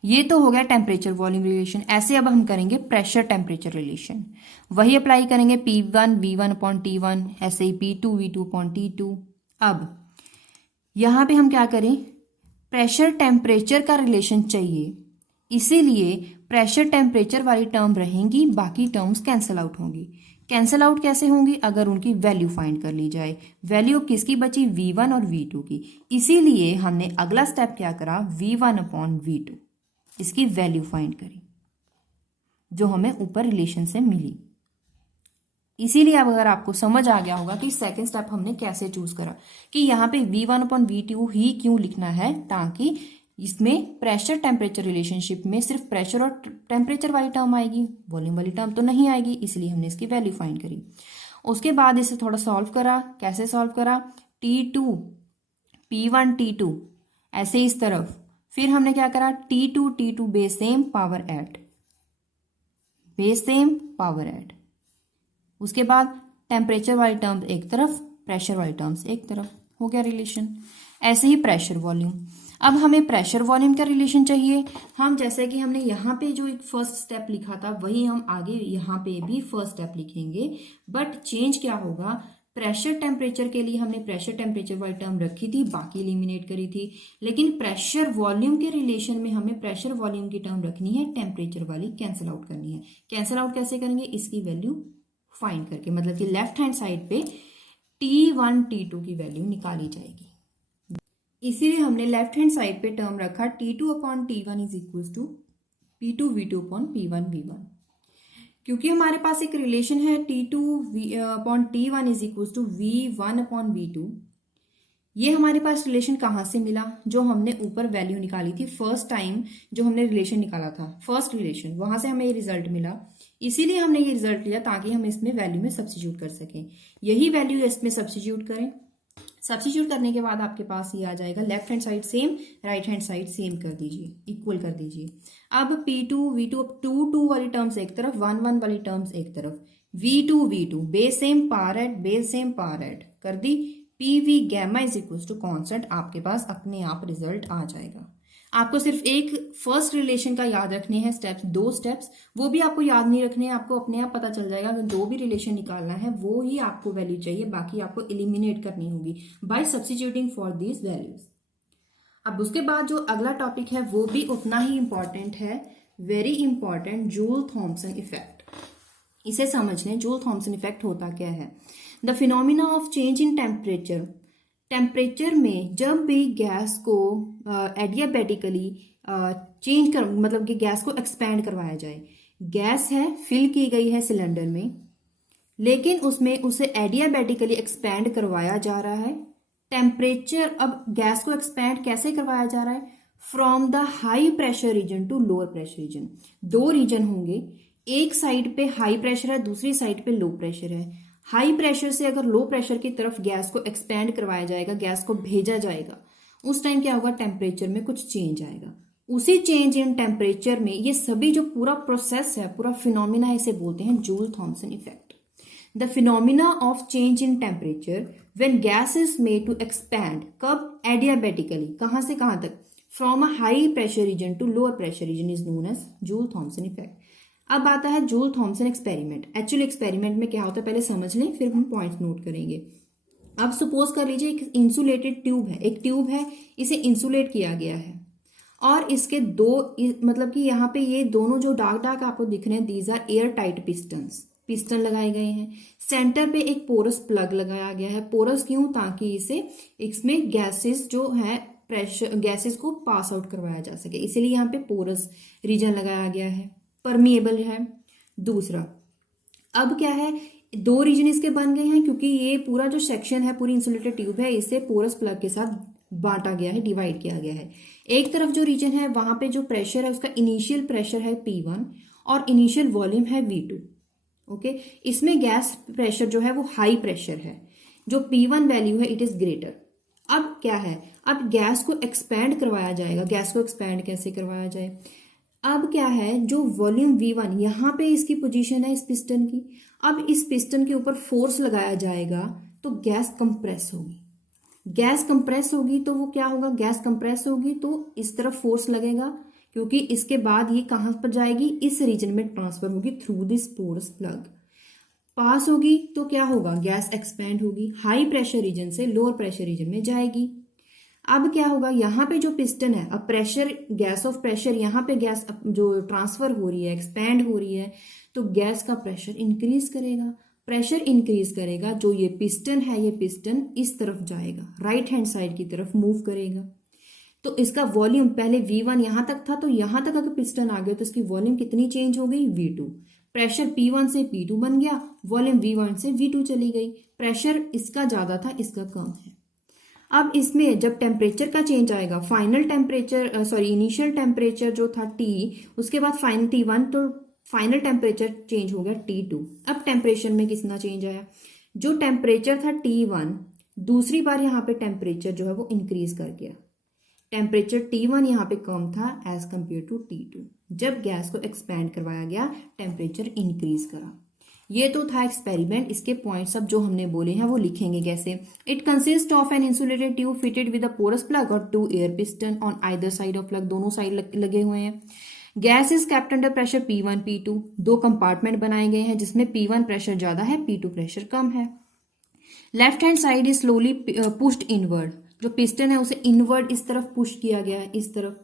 ये तो हो गया टेम्परेचर वॉल्यूम रिलेशन। ऐसे अब हम करेंगे प्रेशर टेम्परेचर रिलेशन, वही अप्लाई करेंगे P1 V1 अपॉन T1, ऐसे ही P2 V2 अपॉन T2। अब यहां पे हम क्या करें, प्रेशर टेम्परेचर का रिलेशन चाहिए, इसीलिए प्रेशर टेम्परेचर वाली टर्म रहेंगी, बाकी टर्म्स कैंसल आउट होंगी। कैंसल आउट कैसे होंगी, अगर उनकी वैल्यू फाइंड कर ली जाए। वैल्यू किसकी बची, V1 और V2 की, इसीलिए हमने अगला स्टेप क्या करा, V1 अपॉन V2 इसकी वैल्यू फाइंड करी, जो हमें ऊपर रिलेशन से मिली। इसीलिए अब अगर आपको समझ आ गया होगा कि सेकंड स्टेप हमने कैसे चूज करा, कि यहाँ पे V1 अपॉन V2 ही क्यों लिखना है, ताकि इसमें प्रेशर टेम्परेचर रिलेशनशिप में सिर्फ प्रेशर और टेम्परेचर वाली टर्म आएगी, वॉल्यूम वाली टर्म तो नहीं आएगी, इसलिए हमने इसकी वैल्यू फाइंड करी। उसके बाद इसे थोड़ा सॉल्व करा। कैसे सॉल्व करा, T2 P1 T2 ऐसे इस तरफ, फिर हमने क्या करा, T2 base same power add, base same power add. उसके बाद टेम्परेचर वाली टर्म्स एक तरफ, प्रेशर वाली टर्म्स एक तरफ, हो गया रिलेशन। ऐसे ही प्रेशर वॉल्यूम। अब हमें प्रेशर वॉल्यूम का रिलेशन चाहिए। हम जैसे कि हमने यहाँ पे जो एक फर्स्ट स्टेप लिखा था, वही हम आगे यहाँ पे भी फर्स्ट स्टेप लिखेंगे, बट चेंज क्या होगा, प्रेशर टेम्परेचर के लिए हमने प्रेशर टेम्परेचर वाली टर्म रखी थी, बाकी एलिमिनेट करी थी, लेकिन प्रेशर वॉल्यूम के रिलेशन में हमें प्रेशर वॉल्यूम की टर्म रखनी है, टेम्परेचर वाली कैंसिल आउट करनी है। कैंसिल आउट कैसे करेंगे, इसकी वैल्यू फाइंड करके, मतलब कि लेफ्ट हैंड साइड पे T1 T2 की वैल्यू निकाली जाएगी। इसीलिए हमने लेफ्ट हैंड साइड पे टर्म रखा T2 upon T1 is equal to P2 V2 upon P1 V1, क्योंकि हमारे पास एक रिलेशन है T2 upon T1 is equal to V1 upon V2। ये हमारे पास रिलेशन कहाँ से मिला, जो हमने ऊपर वैल्यू निकाली थी फर्स्ट टाइम, जो हमने रिलेशन निकाला था फर्स्ट रिलेशन, वहां से हमें ये रिजल्ट मिला, इसीलिए हमने ये रिजल्ट लिया ताकि हम इसमें वैल्यू में सब्स्टिट्यूट कर सकें। यही वैल्यू इसमें सब्स्टिट्यूट करें। सब्स्टिट्यूट करने के बाद आपके पास ये आ जाएगा, left hand side same, right hand side same कर दीजिए, इक्वल कर दीजिए। अब P2 V2, 2 वाली टर्म्स एक तरफ, 1 1 वाली टर्म्स एक तरफ, V2 base same power add, base same power add कर दी, PV gamma is equal to constant, आपके पास अपने आप रिजल्ट आ जाएगा। आपको सिर्फ एक फर्स्ट रिलेशन का याद रखने हैं स्टेप्स, 2 स्टेप्स, वो भी आपको याद नहीं रखने हैं, आपको अपने आप पता चल जाएगा कि जो भी रिलेशन निकालना है वो ही आपको वैल्यू चाहिए, बाकी आपको एलिमिनेट करनी होगी bye substituting for these values. अब उसके बाद जो अगला टॉपिक है वो भी उतना ही इंपॉर्टेंट है, very important, joule Thomson effect. इसे समझने, जूल थॉम्सन इफेक्ट होता क्या है, the phenomena of change in temperature. Temperature में जब भी गैस को एडियाबेटिकली चेंज कर, मतलब कि गैस को एक्सपैंड करवाया जाए, गैस है फिल की गई है सिलेंडर में, लेकिन उसमें उसे एडियाबेटिकली एक्सपैंड करवाया जा रहा है। टेम्परेचर, अब गैस को एक्सपैंड कैसे करवाया जा रहा है, from the high pressure region to lower pressure region. 2 region होंगे, एक साइड पे हाई प्रेशर है, दूसरी साइड पे लो प्रेशर है। हाई प्रेशर से अगर लो प्रेशर की तरफ गैस को एक्सपैंड करवाया जाएगा, गैस को भेजा जाएगा, उस टाइम क्या होगा, टेम्परेचर में कुछ चेंज आएगा। उसी चेंज इन टेम्परेचर में ये सभी जो पूरा प्रोसेस है, पूरा फिनोमिना है, इसे बोलते हैं Joule Thomson effect. The phenomena of change in temperature when gas is made to expand, कब, एडियाबेटिकली, कहां से कहां तक, from a high pressure region to lower pressure region is known as Joule Thomson effect. अब आता है Joule Thomson experiment. Actually experiment में क्या होता है पहले समझ लें, फिर हम पॉइंट्स नोट करेंगे। अब सपोज कर लीजिए एक इंसुलेटेड ट्यूब है, एक ट्यूब है, इसे इंसुलेट किया गया है, और इसके 2, मतलब कि यहाँ पे ये दोनों जो डार्क डार्क आपको दिख रहे हैं, these are air tight pistons, piston लगाए गए हैं। सेंटर पे एक पोरस प्लग लगाया गया है। पोरस क्यों, ताकि इसे इसमें गैसेस जो है, प्रेशर गैसेस को पास आउट करवाया जा सके, इसीलिए यहाँ पे पोरस रीजन लगाया गया है, परमिएबल है। दूसरा, अब क्या है, दो रीजन इसके बन गए हैं क्योंकि ये पूरा जो सेक्शन है, पूरी इंसुलेटेड ट्यूब है, इसे पोरस प्लग के साथ बांटा गया है, डिवाइड किया गया है। एक तरफ जो रीजन है वहां पे जो प्रेशर है उसका इनिशियल प्रेशर है P1 और इनिशियल वॉल्यूम है V2। ओके, इसमें गैस प्रेशर जो है वो हाई प्रेशर है, जो P1 वैल्यू है इट इज ग्रेटर। अब क्या है, अब गैस को एक्सपैंड करवाया जाएगा। गैस को एक्सपैंड कैसे करवाया जाए, अब क्या है, जो वॉल्यूम V1 यहाँ पे इसकी पोजीशन है इस पिस्टन की, अब इस पिस्टन के ऊपर फोर्स लगाया जाएगा तो गैस कंप्रेस होगी। गैस कंप्रेस होगी तो वो क्या होगा, गैस कंप्रेस होगी तो इस तरफ फोर्स लगेगा, क्योंकि इसके बाद ये कहां पर जाएगी, इस रीजन में ट्रांसफर होगी थ्रू दिस पोरस प्लग। पास होगी तो क्या होगा, गैस एक्सपैंड होगी, हाई प्रेशर रीजन से लोअर प्रेशर रीजन में जाएगी। अब क्या होगा, यहाँ पे जो पिस्टन है, अब प्रेशर, गैस ऑफ प्रेशर, यहाँ पे गैस जो ट्रांसफर हो रही है, एक्सपैंड हो रही है, तो गैस का प्रेशर इंक्रीज करेगा। प्रेशर इंक्रीज करेगा, जो ये पिस्टन है, ये पिस्टन इस तरफ जाएगा, राइट हैंड साइड की तरफ मूव करेगा। तो इसका वॉल्यूम पहले V1 यहां तक था, तो यहां तक अगर पिस्टन आ गया तो इसकी वॉल्यूम कितनी चेंज हो गई, V2। प्रेशर P1 से P2 बन गया, वॉल्यूम V1 से V2 चली गई। प्रेशर इसका ज्यादा था, इसका कम है। अब इसमें जब टेम्परेचर का चेंज आएगा, फाइनल टेम्परेचर इनिशियल टेम्परेचर जो था T, उसके बाद फाइनल T1, तो फाइनल टेम्परेचर चेंज हो गया T2। अब टेम्परेचर में कितना चेंज आया, जो टेम्परेचर था T1, दूसरी बार यहाँ पे टेम्परेचर जो है वो इंक्रीज कर गया। टेम्परेचर T1 यहाँ पे कम था एज कंपेयर टू T2। जब गैस को एक्सपैंड करवाया गया, टेम्परेचर इंक्रीज करा। ये तो था एक्सपेरिमेंट। इसके पॉइंट्स अब जो हमने बोले हैं वो लिखेंगे कैसे। It consist of an insulated tube fitted with a porous plug और 2 air piston on either side of plug, दोनों साइड लगे हुए हैं। Gas is kept under pressure P1 P2, दो कंपार्टमेंट बनाए गए हैं जिसमें P1 प्रेशर ज्यादा है, P2 प्रेशर कम है। Left hand side is slowly pushed inward, जो पिस्टन है उसे इनवर्ड इस तरफ पुश किया गया है, इस तरफ,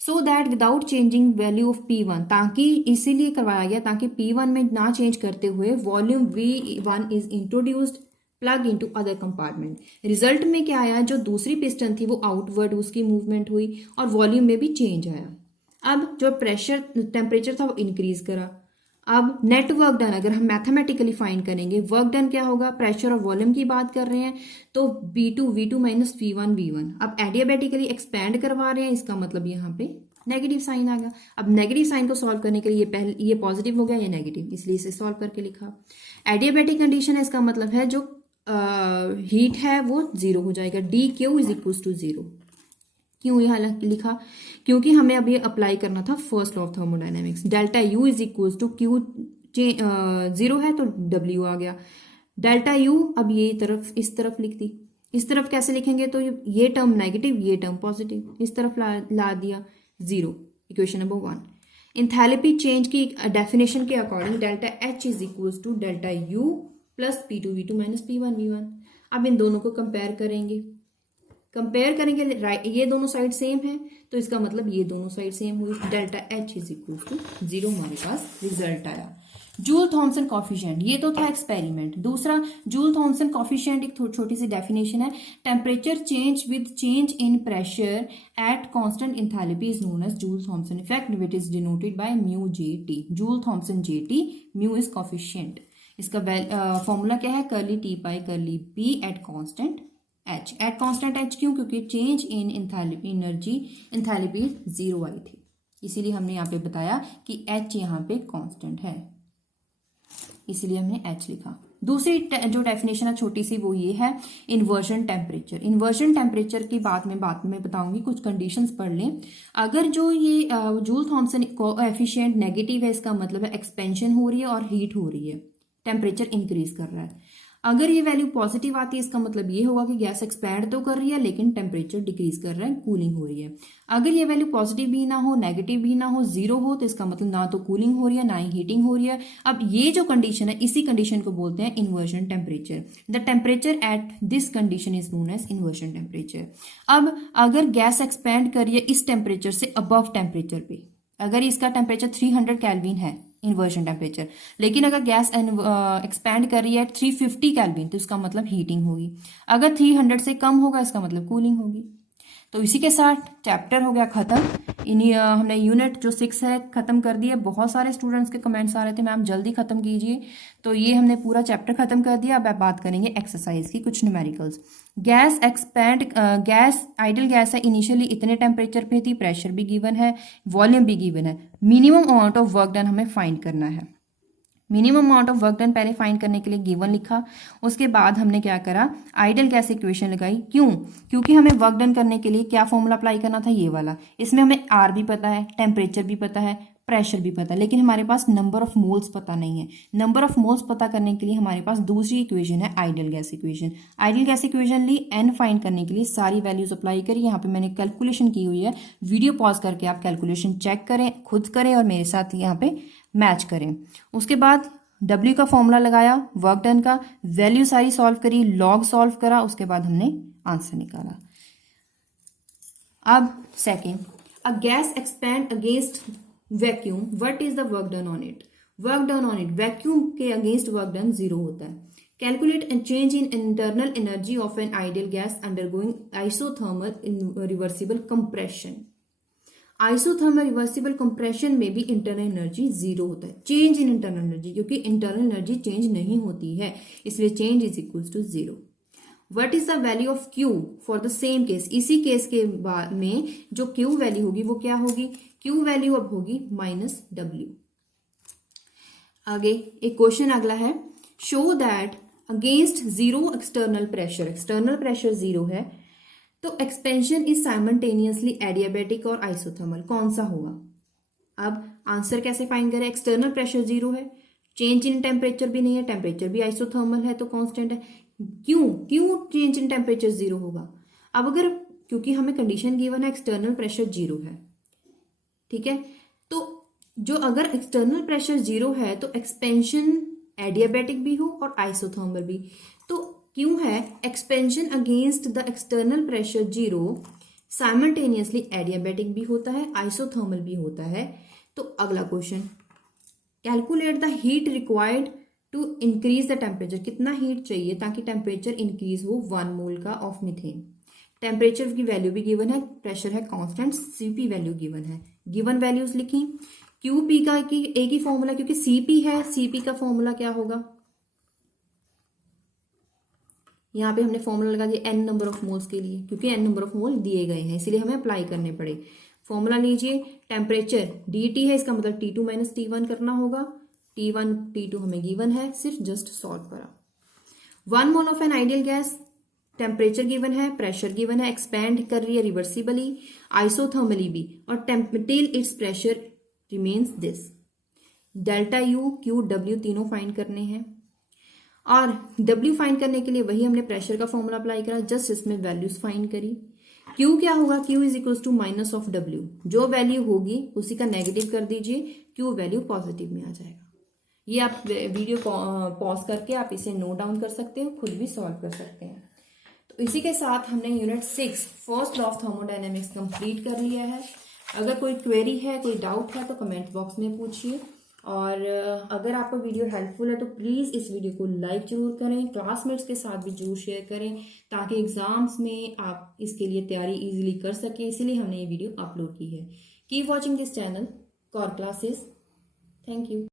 so that without changing value of P1, ताकि इसीलिए करवाया गया ताकि P1 में ना चेंज करते हुए volume V1 is introduced plug into other compartment. Result में क्या आया, जो दूसरी पिस्टन थी वो आउटवर्ड उसकी मूवमेंट हुई और वॉल्यूम में भी चेंज आया। अब जो प्रेशर टेम्परेचर था वो इंक्रीज करा। अब नेट वर्क डन अगर हम मैथमेटिकली फाइंड करेंगे, वर्क डन क्या होगा, प्रेशर और वॉल्यूम की बात कर रहे हैं तो V2 V2 minus V1 V1। अब एडियाबेटिकली एक्सपैंड करवा रहे हैं, इसका मतलब यहाँ पे नेगेटिव साइन आ गया। अब नेगेटिव साइन को सॉल्व करने के लिए ये पॉजिटिव हो गया, ये नेगेटिव, इसलिए इसे सॉल्व करके लिखा। एडियाबेटिक कंडीशन है, इसका मतलब है जो हीट है वो जीरो हो जाएगा, DQ is equal to zero. क्यों यहाँ लिखा, क्योंकि हमें अब ये अप्लाई करना था first law of thermodynamics. Delta U is equal to Q, zero है तो W आ गया। डेल्टा U अब ये तरफ इस तरफ लिख दी, इस तरफ कैसे लिखेंगे, तो ये टर्म नेगेटिव, ये टर्म पॉजिटिव, इस तरफ ला दिया zero. Equation number 1। Enthalpy change की डेफिनेशन के according delta H is equal to delta U plus P2 V2 minus P1 V1। अब इन दोनों को कंपेयर करेंगे, ये दोनों साइड सेम है तो इसका मतलब ये दोनों साइड सेम हुई। Delta H is equal to zero हमारे पास रिजल्ट आया। जूल थॉमसन कॉफिशिएंट, ये तो था एक्सपेरिमेंट। दूसरा, जूल थॉमसन कॉफिशिएंट एक छोटी सी डेफिनेशन है, temperature change with change in pressure at constant enthalpy is known as Joule Thomson effect which is denoted by mu JT। Joule Thomson JT, mu is coefficient. इसका formula क्या है, curly T by curly P at constant H। At constant H क्यों, क्योंकि change in enthalpy enthalpy zero आई थी, इसीलिए हमने यहाँ पे बताया कि H यहाँ पे कांस्टेंट है, इसीलिए हमने H लिखा। दूसरी जो डेफिनेशन है छोटी सी, वो ये है इन्वर्जन टेम्परेचर। इन्वर्जन टेम्परेचर की बात में बताऊंगी, कुछ कंडीशंस पढ़ लें। अगर जो ये जूल थॉमसन कोएफिशिएंट नेगेटिव है, इसका मतलब है एक्सपेंशन हो रही है और हीट हो रही है, टेम्परेचर इंक्रीज कर रहा है। अगर ये वैल्यू पॉजिटिव आती है, इसका मतलब ये होगा कि गैस एक्सपैंड तो कर रही है लेकिन टेम्परेचर डिक्रीज कर रहा है, कूलिंग हो रही है। अगर ये वैल्यू पॉजिटिव भी ना हो, नेगेटिव भी ना हो, जीरो हो, तो इसका मतलब ना तो कूलिंग हो रही है ना ही हीटिंग हो रही है। अब ये जो कंडीशन है, इसी कंडीशन को बोलते हैं inversion temperature. The temperature at this condition is known as inversion temperature. अब अगर गैस एक्सपैंड कर रही है इस टेम्परेचर से अबव टेम्परेचर पे, अगर इसका टेम्परेचर 300 केल्विन है इन्वर्जन टेम्परेचर, लेकिन अगर गैस एक्सपैंड कर रही है 350 केल्विन, तो इसका मतलब हीटिंग होगी। अगर 300 से कम होगा, इसका मतलब कूलिंग होगी। तो इसी के साथ चैप्टर हो गया ख़त्म। हमने यूनिट जो 6 है ख़त्म कर दिया। बहुत सारे स्टूडेंट्स के कमेंट्स आ रहे थे मैम जल्दी ख़त्म कीजिए, तो ये हमने पूरा चैप्टर ख़त्म कर दिया। अब बात करेंगे एक्सरसाइज की, कुछ न्यूमेरिकल्स। गैस आइडल गैस है, इनिशियली इतने टेम्परेचर पे थी, प्रेशर भी गिवन है, वॉल्यूम भी गिवन है, minimum amount of work done हमें फाइंड करना है। Minimum amount of work done पहले फाइंड करने के लिए गिवन लिखा, उसके बाद हमने क्या करा, आइडल गैस इक्वेशन लगाई। क्यों? क्योंकि हमें वर्क डन करने के लिए क्या फॉर्मूला अप्लाई करना था, ये वाला। इसमें हमें आर भी पता है, टेम्परेचर भी पता है, प्रेशर भी पता है, लेकिन हमारे पास नंबर ऑफ मोल्स पता नहीं है। नंबर ऑफ मोल्स पता करने के लिए हमारे पास दूसरी इक्वेशन है, ideal gas equation. Ideal gas equation ली, एन फाइंड करने के लिए सारी वैल्यूज अप्लाई करी। यहाँ पे मैंने कैलकुलेशन की हुई है, वीडियो पॉज करके आप कैलकुलेशन चेक करें, खुद करें और मेरे साथ यहाँ पे मैच करें। उसके बाद W का फॉर्मूला लगाया, वर्क डन का, वैल्यू सारी सॉल्व करी, लॉग सॉल्व करा, उसके बाद हमने आंसर निकाला। अब second, a gas expand against vacuum, what is the work done on it? Work done on it, vacuum के अगेंस्ट वर्क डन 0 होता है। Calculate and change in internal energy of an ideal gas undergoing isothermal reversible compression. Isothermal reversible compression में भी internal energy 0 होता है। Change in internal energy, क्योंकि internal energy change नहीं होती है, इसलिए change is equal to 0। What is the value of Q for the same case? इसी केस के बाद में जो Q वैल्यू होगी वो क्या होगी? Q वैल्यू अब होगी -W। आगे एक क्वेश्चन अगला है, show that against 0 external pressure 0 है, तो एक्सपेंशन इज साइमल्टेनियसली एडियाबैटिक और आइसोथर्मल, कौन सा होगा? अब आंसर कैसे फाइंड करें? एक्सटर्नल प्रेशर 0 है, चेंज इन टेम्परेचर भी नहीं है, टेम्परेचर भी आइसोथर्मल है तो कांस्टेंट है। क्यों चेंज इन टेम्परेचर 0 होगा? अब अगर, क्योंकि हमें कंडीशन गिवन है एक्सटर्नल प्रेशर 0 है, ठीक है, तो जो अगर एक्सटर्नल प्रेशर 0 है तो एक्सपेंशन एडियाबैटिक भी हो और आइसोथर्मल भी, तो क्यों है expansion against the external pressure 0 simultaneously adiabatic भी होता है, आइसोथर्मल भी होता है। तो अगला question, calculate the heat required to increase the temperature, कितना हीट चाहिए ताकि टेम्परेचर इंक्रीज हो 1 मोल का ऑफ मीथेन। टेम्परेचर की वैल्यू भी गिवन है, प्रेशर है कांस्टेंट, Cp वैल्यू गिवन है, गिवन वैल्यूज लिखी। Qp का एक ही फॉर्मूला, क्योंकि Cp है, Cp का फॉर्मूला क्या होगा? यहाँ पे हमने फॉर्मूला लगा दिया n नंबर ऑफ मोल्स के लिए, क्योंकि n नंबर ऑफ मोल दिए गए हैं इसीलिए हमें अप्लाई करने पड़े। फॉर्मूला लीजिए, टेम्परेचर dt है, इसका मतलब T2 - T1 करना होगा, T1 T2 हमें गिवन है, सिर्फ जस्ट सॉल्व करा। 1 mole of an ideal gas, temperature given है, प्रेशर गिवन है, एक्सपैंड कर रही है रिवर्सिबली, आइसोथर्मली भी, और till it's pressure remains this. Delta U, Q, W तीनों फाइंड करने हैं, और W फाइंड करने के लिए वही हमने प्रेशर का फॉर्मूला अप्लाई करा, जस्ट इसमें वैल्यूज फाइंड करी। Q क्या होगा? Q is equal to minus of W, जो वैल्यू होगी उसी का नेगेटिव कर दीजिए, Q वैल्यू पॉजिटिव में आ जाएगा। ये आप वीडियो पॉज करके आप इसे नोट डाउन कर सकते हो, खुद भी सॉल्व कर सकते हैं। तो इसी के साथ हमने unit 6 first law of thermodynamics complete कर लिया है। अगर कोई क्वेरी है, कोई डाउट है तो कमेंट बॉक्स में पूछिए, और अगर आपको वीडियो हेल्पफुल है तो प्लीज़ इस वीडियो को लाइक जरूर करें, क्लासमेट्स के साथ भी जरूर शेयर करें, ताकि एग्जाम्स में आप इसके लिए तैयारी इजीली कर सकें, इसीलिए हमने ये वीडियो अपलोड की है। Keep watching this channel core classes. Thank you.